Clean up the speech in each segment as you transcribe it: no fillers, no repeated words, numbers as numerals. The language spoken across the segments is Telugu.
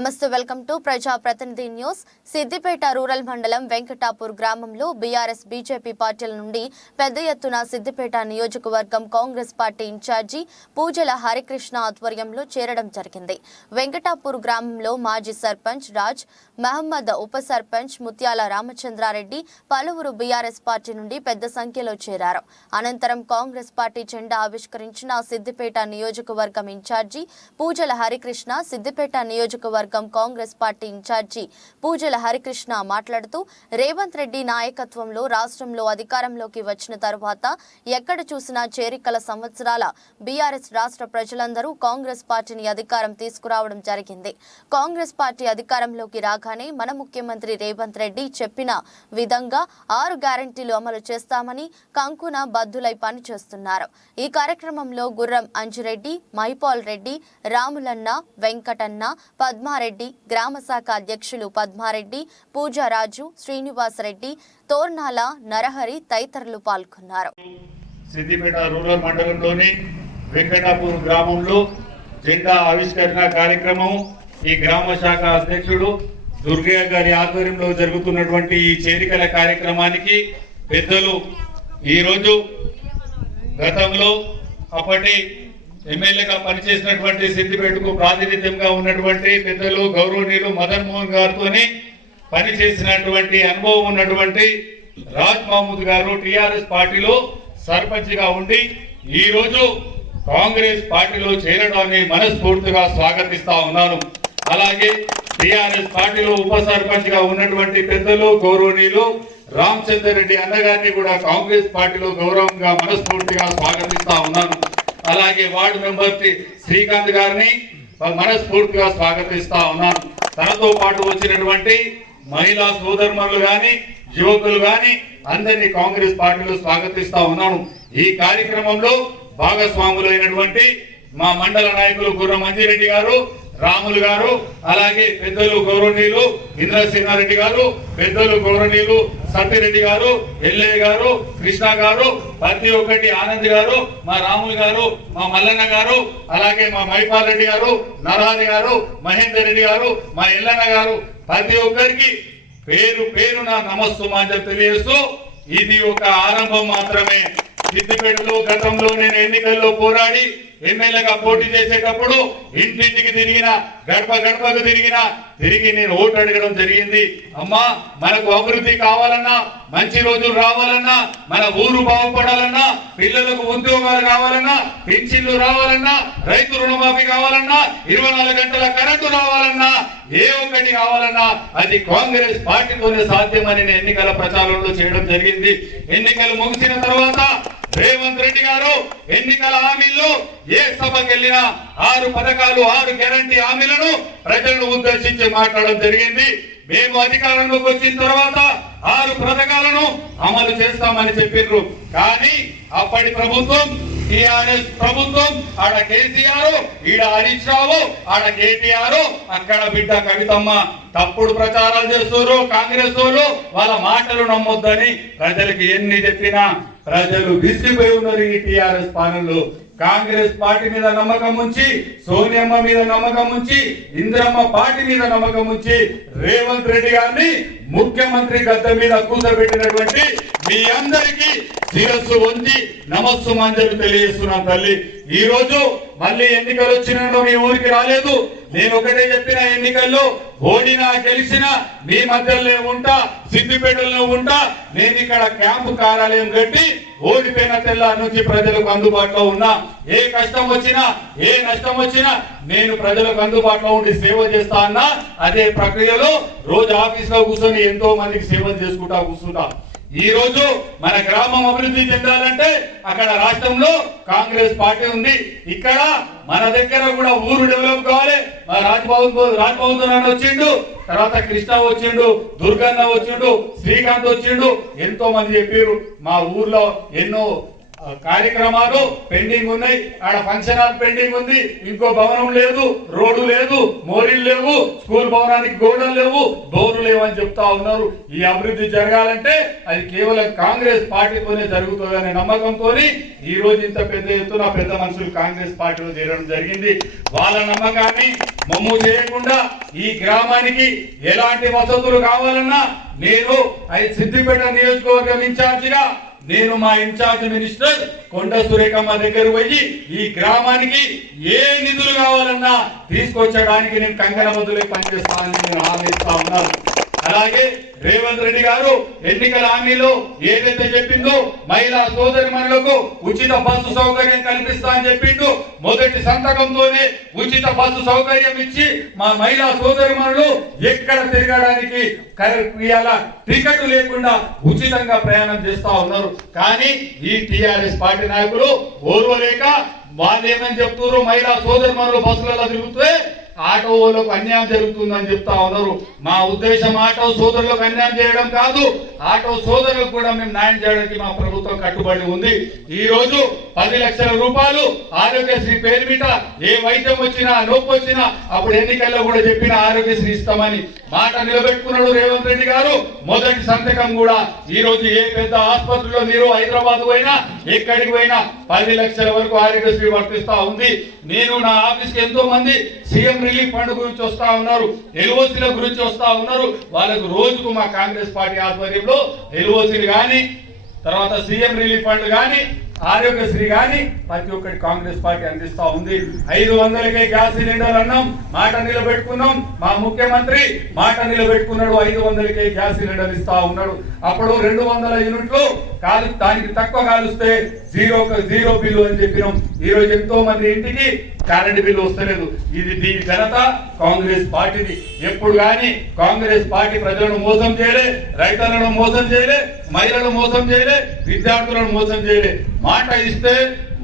నమస్తే వెల్కమ్ టు ప్రజా ప్రతినిధి న్యూస్. సిద్దిపేట రూరల్ మండలం వెంకటాపూర్ గ్రామంలో బీఆర్ఎస్ బీజేపీ పార్టీల నుండి పెద్ద ఎత్తున సిద్దిపేట నియోజకవర్గం కాంగ్రెస్ పార్టీ ఇన్ఛార్జి పూజల హరికృష్ణ ఆధ్వర్యంలో చేరడం జరిగింది. వెంకటాపూర్ గ్రామంలో మాజీ సర్పంచ్ రాజ్ మహమ్మద్, ఉప సర్పంచ్ ముత్యాల రామచంద్రారెడ్డి పలువురు బీఆర్ఎస్ పార్టీ నుండి పెద్ద సంఖ్యలో చేరారు. అనంతరం కాంగ్రెస్ పార్టీ జెండా ఆవిష్కరించిన సిద్దిపేట నియోజకవర్గం ఇన్ఛార్జి పూజల హరికృష్ణ, సిద్దిపేట నియోజకవర్గం కాంగ్రెస్ పార్టీ ఇన్ఛార్జి పూజల హరికృష్ణ మాట్లాడుతూ, రేవంత్ రెడ్డి నాయకత్వంలో రాష్ట్రంలో అధికారంలోకి వచ్చిన తరువాత ఎక్కడ చూసినా చేరికల సంవత్సరాల బీఆర్ఎస్ రాష్ట్ర ప్రజలందరూ కాంగ్రెస్ పార్టీని అధికారం తీసుకురావడం జరిగింది. కాంగ్రెస్ పార్టీ అధికారంలోకి రాగానే మన ముఖ్యమంత్రి రేవంత్ రెడ్డి చెప్పిన విధంగా 6 గ్యారెంటీలు అమలు చేస్తామని కంకున బద్దులై పనిచేస్తున్నారు. ఈ కార్యక్రమంలో గుర్రం అంజిరెడ్డి, మైపాల్ రెడ్డి, రాములన్న, వెంకటన్న, పద్మారెడ్డి, గ్రామ శాఖ అధ్యక్షులు పద్మారెడ్డి, పూజారాజు, శ్రీనివాసరెడ్డి, తోర్నాల నరహరి తదితరులు పాల్గొన్నారు. సిద్దిపేట రూరల్ మండలంలోని వెంకటాపూర్ గ్రామంలో జెండా ఆవిష్కరణ కార్యక్రమం ఈ గ్రామ శాఖ అధ్యక్షుడు దుర్గయ్య గారి ఆధ్వర్యంలో జరుగుతున్నటువంటి ఈ చేరికల కార్యక్రమానికి పెద్దలు, ఈరోజు గతంలో అప్పటి ఎమ్మెల్యేగా పనిచేసినటువంటి సిద్దిపేటకు ప్రాతినిధ్యంగా ఉన్నటువంటి పెద్దలు గౌరవనీయులు మదన్ మోహన్ గారితోనే పనిచేసినటువంటి అనుభవం ఉన్నటువంటి రాజ్ మహమూద్ గారు టిఆర్ఎస్ పార్టీలో సర్పంచ్ గా ఉండి ఈ రోజు కాంగ్రెస్ పార్టీలో చేరడాన్ని మనస్ఫూర్తిగా స్వాగతిస్తా ఉన్నాను. అలాగే టిఆర్ఎస్ పార్టీలో ఉప సర్పంచ్ గా ఉన్నటువంటి పెద్దలు గౌరవనీయులు రామచంద్ర రెడ్డి అన్నగారిని కూడా కాంగ్రెస్ పార్టీలో గౌరవంగా మనస్ఫూర్తిగా స్వాగతిస్తా ఉన్నాను. అలాగే వార్డు మెంబర్ శ్రీకాంత్ గారిని మనస్ఫూర్తిగా స్వాగతిస్తా ఉన్నాను. తనతో పాటు వచ్చినటువంటి మహిళా సోదరులు గాని, యువకులు గాని అందరినీ కాంగ్రెస్ పార్టీలో స్వాగతిస్తా ఉన్నాను. ఈ కార్యక్రమంలో భాగస్వాములైనటువంటి మా మండల నాయకులు గుర్రం అంజిరెడ్డి గారు, రాములు గారు, అలాగే పెద్దలు గౌరవనీయులు ఇంద్రసేనారెడ్డి గారు, పెద్దలు గౌరవనీయులు సత్యరెడ్డి గారు, ఎల్లయ్య గారు, కృష్ణ గారు, ప్రతి ఒక్కటి ఆనంద్ గారు, మా రాములు గారు, మా మల్లన్న గారు, అలాగే మా మైపాల్ రెడ్డి గారు, నరహరి గారు, మహేందర్ రెడ్డి గారు, మా ఎల్లన్న గారు, ప్రతి ఒక్కరికి పేరు పేరున నమస్సుమాంజలు తెలియజేస్తూ ఇది ఒక ఆరంభం మాత్రమే. సిద్దిపేటలో గతంలో నేను ఎన్నికల్లో పోరాడి ఎమ్మెల్యేగా పోటీ చేసేటప్పుడు ఇంటింటికి తిరిగిన, గడప గడపకు తిరిగి నేను ఓటు అడగడం జరిగింది. అమ్మా, మనకు అభివృద్ధి కావాలన్నా, మంచి రోజులు రావాలన్నా, మన ఊరు బాగుపడాలన్నా, పిల్లలకు ఉద్యోగాలు కావాలన్నా, పింఛన్లు రావాలన్నా, రైతు రుణమాఫీ కావాలన్నా, 24 గంటల కరెంటు రావాలన్నా, ఏ ఒక్కటి కావాలన్నా అది కాంగ్రెస్ పార్టీతోనే సాధ్యమని నేను ఎన్నికల ప్రచారంలో చేయడం జరిగింది. ఎన్నికలు ముగిసిన తర్వాత రేవంత్ రెడ్డి గారు ఎన్నికల హామీల్లో ఏ సభకి వెళ్ళినా 6 పథకాలు, 6 గ్యారంటీ హామీలను ప్రజలను ఉద్దేశించి మాట్లాడడం జరిగింది. మేము అధికారంలోకి వచ్చిన తర్వాత 6 పథకాలను అమలు చేస్తామని చెప్పిండ్రు. కానీ అప్పటి ప్రభుత్వం టిఆర్ఎస్ ప్రభుత్వం, ఆడ కేసీఆర్, ఈడ హరీష్ రావు, ఆడ కేటీఆర్, అక్కడ బిడ్డ కవితమ్మ తప్పుడు ప్రచారాలు చేస్తారు. కాంగ్రెస్ వాళ్ళు వాళ్ళ మాటలు నమ్మొద్దని ప్రజలకు ఎన్ని చెప్పినా ప్రజలు విసిగిపోయి ఉన్నారు. ఈ టిఆర్ఎస్ పాలనలో కాంగ్రెస్ పార్టీ మీద నమ్మకం ఉంచి, సోనియమ్మ మీద నమ్మకం ఉంచి, ఇందిరమ్మ పార్టీ మీద నమ్మకం ఉంచి రేవంత్ రెడ్డి గారిని ముఖ్యమంత్రి గద్దె మీద కూర్చోబెట్టినటువంటి మీ అందరికీ శిరస్సు వంచి నమస్సుమాంజలు తెలియజేస్తున్నాం తల్లి. ఈ రోజు మళ్ళీ ఎన్నికలు వచ్చినా మీ ఊరికి రాలేదు. నేను ఒకటే చెప్పిన, ఎన్నికల్లో ఓడినా గెలిచినా మీ మధ్యలో ఉంటా, సిద్దిపేటలో ఉంటా. నేను ఇక్కడ క్యాంపు కార్యాలయం కట్టి ఓడిపోయిన తెల్లారి నుంచి ప్రజలకు అందుబాటులో ఉన్నా. ఏ కష్టం వచ్చినా, ఏ నష్టం వచ్చినా నేను ప్రజలకు అందుబాటులో ఉండి సేవ చేస్తా అన్నా. అదే ప్రక్రియలో రోజు ఆఫీస్ లో కూర్చొని ఎంతో మందికి సేవ చేసుకుంటా కూర్చుంటా. ఈ రోజు మన గ్రామం అభివృద్ధి చెందాలంటే అక్కడ రాష్ట్రంలో కాంగ్రెస్ పార్టీ ఉంది. ఇక్కడ మన దగ్గర కూడా ఊరు డెవలప్ కావాలి. రాజ్భవన్ వచ్చిండు, తర్వాత కృష్ణ వచ్చిండు, దుర్గన్న వచ్చిండు, శ్రీకాంత్ వచ్చిండు, ఎంతో మంది చెప్పారు. మా ఊర్లో ఎన్నో కార్యక్రమాలు పెండింగ్ ఉన్నాయి. ఆడ ఫంక్షన్ హాల్ పెండింగ్ ఉంది, ఇంకో భవనం లేదు, రోడ్డు లేదు, మోరీలు లేవు, స్కూల్ భవనానికి గోడలు లేవు, బోర్లు లేవు అని చెప్తా ఉన్నారు. ఈ అభివృద్ధి జరగాలంటే అది కేవలం కాంగ్రెస్ పార్టీతోనే జరుగుతుందనే నమ్మకంతో ఈ రోజు ఇంత పెద్ద ఎత్తున పెద్ద మనుషులు కాంగ్రెస్ పార్టీలో చేరడం జరిగింది. వాళ్ళ నమ్మకాన్ని మమ్ము చేయకుండా ఈ గ్రామానికి ఎలాంటి వసతులు కావాలన్నా నేను సిద్దిపేట నియోజకవర్గం ఇన్ఛార్జిగా నేను మా ఇన్ఛార్జ్ మినిస్టర్ కొండ సురేఖమ్మ దగ్గర పోయి ఈ గ్రామానికి ఏ నిధులు కావాలన్నా తీసుకొచ్చడానికి నేను కంకణబద్దులే పనిచేస్తానని నేను హామీ ఇస్తా ఉన్నాను. అలాగే రేవంత్ రెడ్డి గారు ఎన్నికల హామీలో ఏదైతే చెప్పిందో మహిళా సోదరిమణులకు ఉచిత బస్సు సౌకర్యం కల్పిస్తా అని చెప్పిండు. మొదటి సంతకంతోనే ఉచిత బస్సు సౌకర్యం ఇచ్చి మా మహిళా సోదరిమణులు ఎక్కడ తిరగడానికి టికెట్ లేకుండా ఉచితంగా ప్రయాణం చేస్తా ఉన్నారు. కానీ ఈ టిఆర్ఎస్ పార్టీ నాయకులు ఓర్వలేక వాళ్ళు ఏమని చెప్తున్నారు, మహిళా సోదరిమణులు బస్సులలో తిరుగుతే ఆటో వాళ్ళకు అన్యాయం జరుగుతుందని చెప్తా ఉన్నారు. మా ఉద్దేశం ఆటో సోదరులకు అన్యాయం చేయడం కాదు, ఆటో సోదరులకు కూడా మేము న్యాయం చేయడానికి మా ప్రభుత్వం కట్టుబడి ఉంది. ఈ రోజు 10 లక్షల రూపాయలు ఆరోగ్యశ్రీ పేరు మీద ఏ వైద్యం వచ్చినా నొప్పి వచ్చినా అప్పుడు ఎన్నికల్లో కూడా చెప్పిన ఆరోగ్యశ్రీ ఇస్తామని మాట నిలబెట్టుకున్నాడు రేవంత్ రెడ్డి గారు. మొదటి సంతకం కూడా ఈ రోజు ఏ పెద్ద ఆసుపత్రిలో మీరు హైదరాబాద్ పోయినా ఎక్కడికి పోయినా 10 లక్షల వరకు ఆరోగ్యశ్రీ వర్తిస్తా ఉంది. నేను నా ఆఫీస్ కి ఎంతో మంది సీఎం రిలీఫ్ ఫండ్ గురించి వస్తా ఉన్నారు, ఎల్ఓసీల గురించి వస్తా ఉన్నారు. వాళ్ళకు రోజుకు మా కాంగ్రెస్ పార్టీ ఆధ్వర్యంలో ఎల్ఓసీలు కానీ తర్వాత సీఎం రిలీఫ్ ఫండ్ కానీ ఆరోగ్యశ్రీ కానీ ప్రతి ఒక్కటి కాంగ్రెస్ పార్టీ అందిస్తా ఉంది. 500కే గ్యాస్ సిలిండర్ అన్నాం, మాట నిలబెట్టుకున్నాం. మా ముఖ్యమంత్రి మాట నిలబెట్టుకున్నాడు, 500కే గ్యాస్ సిలిండర్ ఇస్తా ఉన్నాడు. అప్పుడు 200 యూనిట్లు దానికి తక్కువ కాలుస్తే జీరో బిల్లు అని చెప్పినాం. ఈ రోజు ఎంతో మంది ఇంటికి కరెంట్ బిల్లు వస్తలేదు. దీని ఘనత కాంగ్రెస్ పార్టీది. ఎప్పుడు కానీ కాంగ్రెస్ పార్టీ ప్రజలను మోసం చేయలే, రైతులను మోసం చేయలే, మహిళలను మోసం చేయలే, విద్యార్థులను మోసం చేయలే. మాట ఇస్తే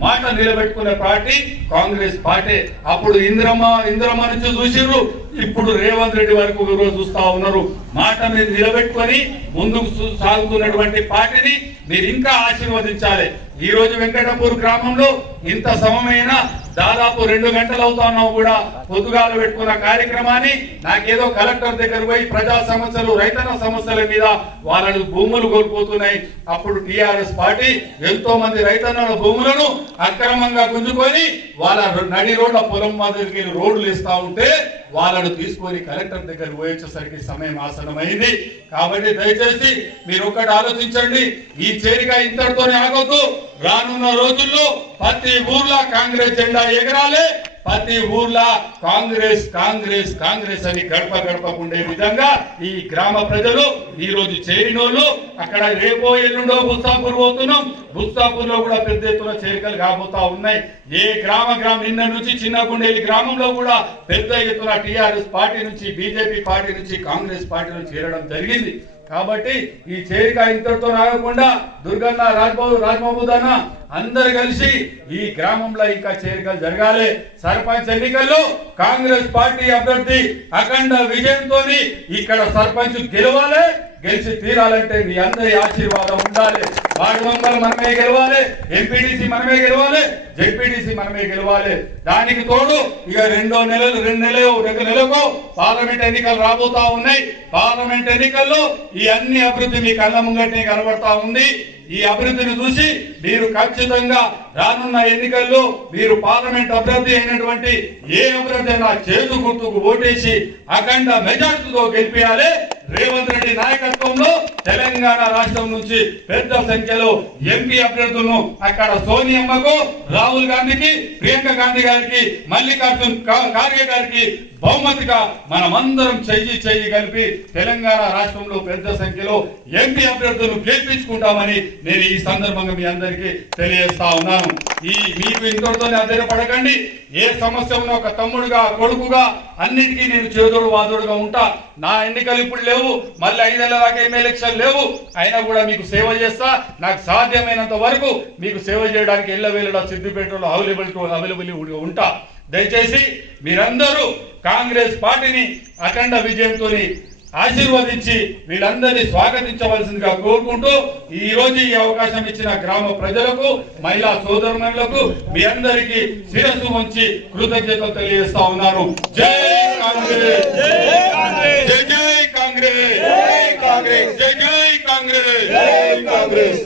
మాట నిలబెట్టుకునే పార్టీ కాంగ్రెస్ పార్టీ. అప్పుడు ఇంద్రమ్మ నుంచి చూసిర్రు, ఇప్పుడు రేవంత్ రెడ్డి వరకు చూస్తా ఉన్నారు. మాట మీరు నిలబెట్టుకొని ముందుకు సాగుతున్నటువంటి పార్టీని మీరు ఇంకా ఆశీర్వదించాలి. ఈ రోజు వెంకటాపూర్ గ్రామంలో ఇంత సమయమైన దాదాపు 2 గంటలు అవుతానో కూడా పొద్దుగాలు పెట్టుకున్న కార్యక్రమాన్ని నాకేదో కలెక్టర్ దగ్గర పోయి ప్రజా సమస్యలు రైతన్న సమస్యల మీద వాళ్ళ భూములు కోల్పోతున్నాయి. అప్పుడు టిఆర్ఎస్ పార్టీ ఎంతో మంది రైతన్నల భూములను అక్రమంగా గుంజుకొని వాళ్ళ నడి రోడ్ల పొలం మాదిరికి రోడ్లు ఇస్తా ఉంటే వాళ్ళను తీసుకొని కలెక్టర్ దగ్గర పోయేసరికి సమయం ఆసనమైంది. కాబట్టి దయచేసి మీరు ఒక్కటి ఆలోచించండి, ఈ చేరిక ఇంతటితోనే ఆగొద్దు. రానున్న రోజుల్లో ప్రతి ఊర్లో కాంగ్రెస్ జెండా ఎగరాలి, ప్రతి ఊర్లో కాంగ్రెస్ కాంగ్రెస్ కాంగ్రెస్ అని గడపకుండే విధంగా ఈ గ్రామ ప్రజలు ఈ రోజు చేరినోళ్ళు అక్కడ రేపో ఎల్లుండో బుస్తాపూర్ పోతున్నాం. బుస్తాపూర్ లో కూడా పెద్ద ఎత్తున చేరికలు కాబోతా ఉన్నాయి. ఏ గ్రామం నిన్న నుంచి చిన్నగుండేలి గ్రామంలో కూడా పెద్ద ఎత్తున టిఆర్ఎస్ పార్టీ నుంచి బీజేపీ పార్టీ నుంచి కాంగ్రెస్ పార్టీలో చేరడం జరిగింది. కాబట్టి ఈ చేరిక ఇంతటితో ఆగకుండా దుర్గన్న రాజ్మహబూదన్న అందరు కలిసి ఈ గ్రామంలో ఇంకా చేరికలు జరగాలి. సర్పంచ్ ఎన్నికల్లో కాంగ్రెస్ పార్టీ అభ్యర్థి అఖండ విజయంతో ఇక్కడ సర్పంచ్ గెలవాలి. గెలిచి తీరాలంటే మీ అందరి ఆశీర్వాదం ఉండాలి. వార్డు మెంబర్లు మనమే గెలవాలి, ఎంపీటీసీ మనమే గెలవాలి, జెడ్పీటీసీ మనమే గెలవాలి. దానికి తోడు ఇక 2 నెలలకు పార్లమెంట్ ఎన్నికలు రాబోతా ఉన్నాయి. పార్లమెంట్ ఎన్నికల్లో ఈ అన్ని అభివృద్ధి మీ కళ్ళ ముంగటే కనబడతా ఉంది. ఈ అభివృద్ధిని చూసి మీరు ఖచ్చితంగా రానున్న ఎన్నికల్లో మీరు పార్లమెంట్ అభ్యర్థి అయినటువంటి ఏ అభ్యర్థి అయినా చేతు గుర్తుకు ఓటేసి అఖండ మెజార్టీతో గెలిపించాలి. రేవంత్ రెడ్డి నాయకత్వంలో తెలంగాణ రాష్ట్రం నుంచి పెద్ద సంఖ్యలో ఎంపీ అభ్యర్థులను అక్కడ సోనియమ్మకు, రాహుల్ గాంధీకి, ప్రియాంక గాంధీ గారికి, మల్లికార్జున్ ఖార్గే గారికి బహుమతిగా మనమందరం చెయ్యి కలిపి తెలంగాణ రాష్ట్రంలో పెద్ద సంఖ్యలో ఎంపీ అభ్యర్థులను గెలిపించుకుంటామని నేను ఈ సందర్భంగా మీ అందరికీ తెలియజేస్తా ఉన్నాను. మీకు ఇంతటితోనే ఆధారపడకండి. ఏ సమస్య ఉన్నా ఒక తమ్ముడుగా, కొడుకుగా అన్నిటికీ నేను చేదోడు వాదోడుగా ఉంటా. నా ఎన్నికలు ఇప్పుడు లేవు, మళ్ళీ 5 నెలల దాకా ఎలక్షన్ లేవు, అయినా కూడా మీకు సేవ చేస్తా. నాకు సాధ్యమైనంత వరకు మీకు సేవ చేయడానికి ఎల్లవేళలా సిద్దిపేటలో అవైలబుల్ ఉంటా. దయచేసి మీరందరూ కాంగ్రెస్ పార్టీని అఖండ విజయంతో ఆశీర్వదించి వీళ్ళందరినీ స్వాగతించవలసిందిగా కోరుకుంటూ ఈ రోజు ఈ అవకాశం ఇచ్చిన గ్రామ ప్రజలకు, మహిళా సోదరులకు మీ అందరికీ శిరస్సు వంచి కృతజ్ఞతలు తెలియజేస్తా ఉన్నాను. జై కాంగ్రెస్, జై కాంగ్రెస్, జై కాంగ్రెస్, జై కాంగ్రెస్, జై కాంగ్రెస్, జై కాంగ్రెస్.